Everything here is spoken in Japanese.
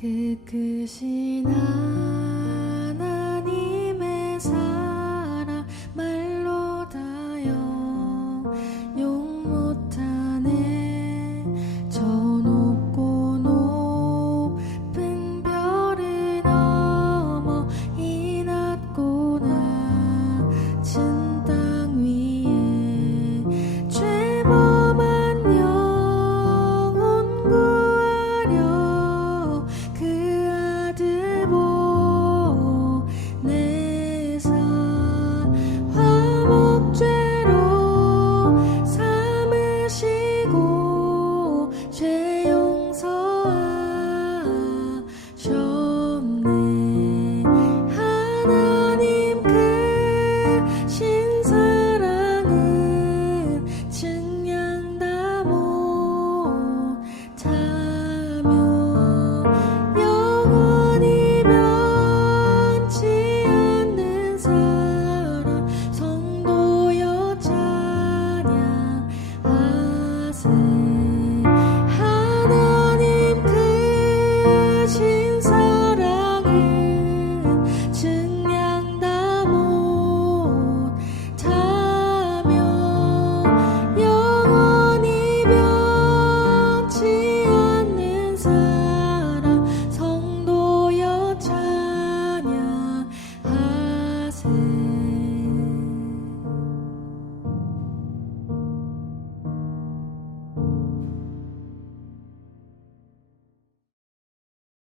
福しな是